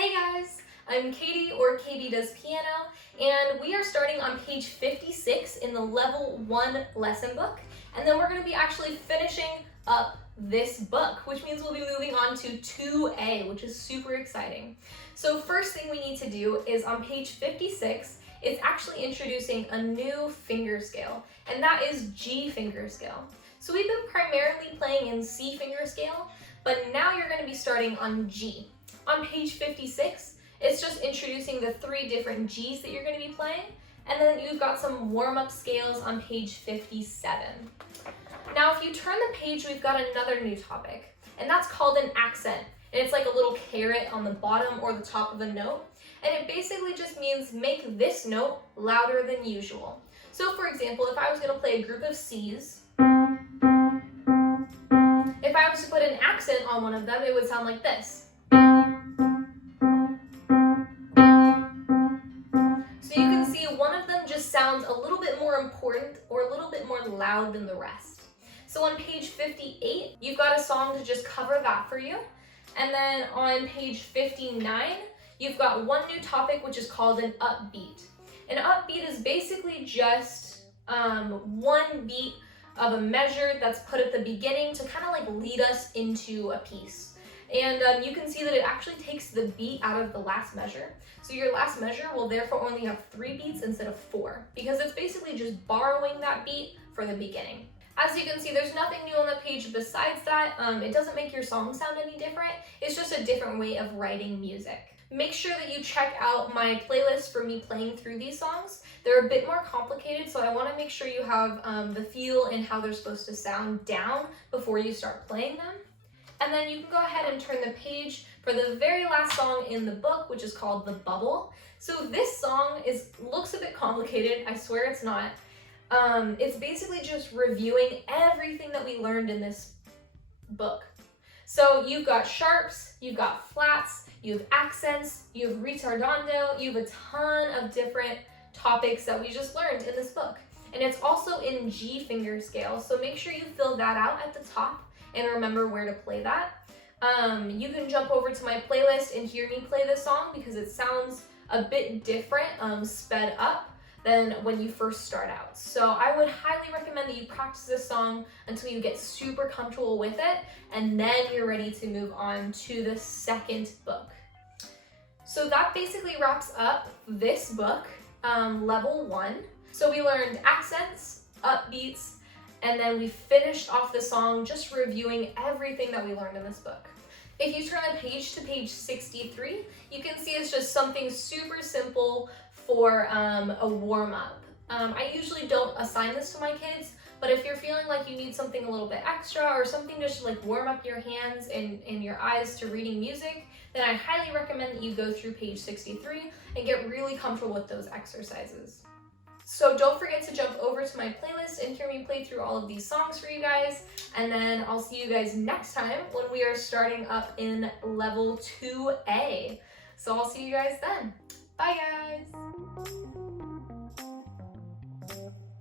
Hey guys, I'm Katie, or KB Does Piano, and we are starting on page 56 in the level 1 lesson book, and then we're going to be actually finishing up this book, which means we'll be moving on to 2A, which is super exciting. So first thing we need to do is on page 56, it's actually introducing a new finger scale, and that is G finger scale. So we've been primarily playing in C finger scale, but now you're going to be starting on G. On page 56, it's just introducing the 3 different Gs that you're going to be playing, and then you've got some warm-up scales on page 57. Now, if you turn the page, we've got another new topic, and that's called an accent. And it's like a little caret on the bottom or the top of the note, and it basically just means make this note louder than usual. So for example, if I was going to play a group of Cs, if I was to put an accent on one of them, it would sound like this. So you can see one of them just sounds a little bit more important or a little bit more loud than the rest. So on page 58, you've got a song to just cover that for you. And then on page 59, you've got one new topic, which is called an upbeat. An upbeat is basically just one beat of a measure that's put at the beginning to kind of like lead us into a piece. And you can see that it actually takes the beat out of the last measure. So your last measure will therefore only have 3 beats instead of 4, because it's basically just borrowing that beat for the beginning. As you can see, there's nothing new on the page besides that. It doesn't make your song sound any different. It's just a different way of writing music. Make sure that you check out my playlist for me playing through these songs. They're a bit more complicated, so I want to make sure you have the feel and how they're supposed to sound down before you start playing them. And then you can go ahead and turn the page for the very last song in the book, which is called The Bubble. So this song looks a bit complicated. I swear it's not. It's basically just reviewing everything that we learned in this book. So you've got sharps, you've got flats, you have accents, you have ritardando, you have a ton of different topics that we just learned in this book. And it's also in G finger scale, so make sure you fill that out at the top and remember where to play that. You can jump over to my playlist and hear me play this song because it sounds a bit different, sped up, than when you first start out. So I would highly recommend that you practice this song until you get super comfortable with it, and then you're ready to move on to the second book. So that basically wraps up this book, level 1. So we learned accents, upbeats, and then we finished off the song just reviewing everything that we learned in this book. If you turn the page to page 63, you can see it's just something super simple for a warm-up. I usually don't assign this to my kids, but if you're feeling like you need something a little bit extra or something just to like warm up your hands and your eyes to reading music, then I highly recommend that you go through page 63 and get really comfortable with those exercises. So don't forget to jump over to my playlist and hear me play through all of these songs for you guys. And then I'll see you guys next time when we are starting up in level 2A. So I'll see you guys then. Bye guys!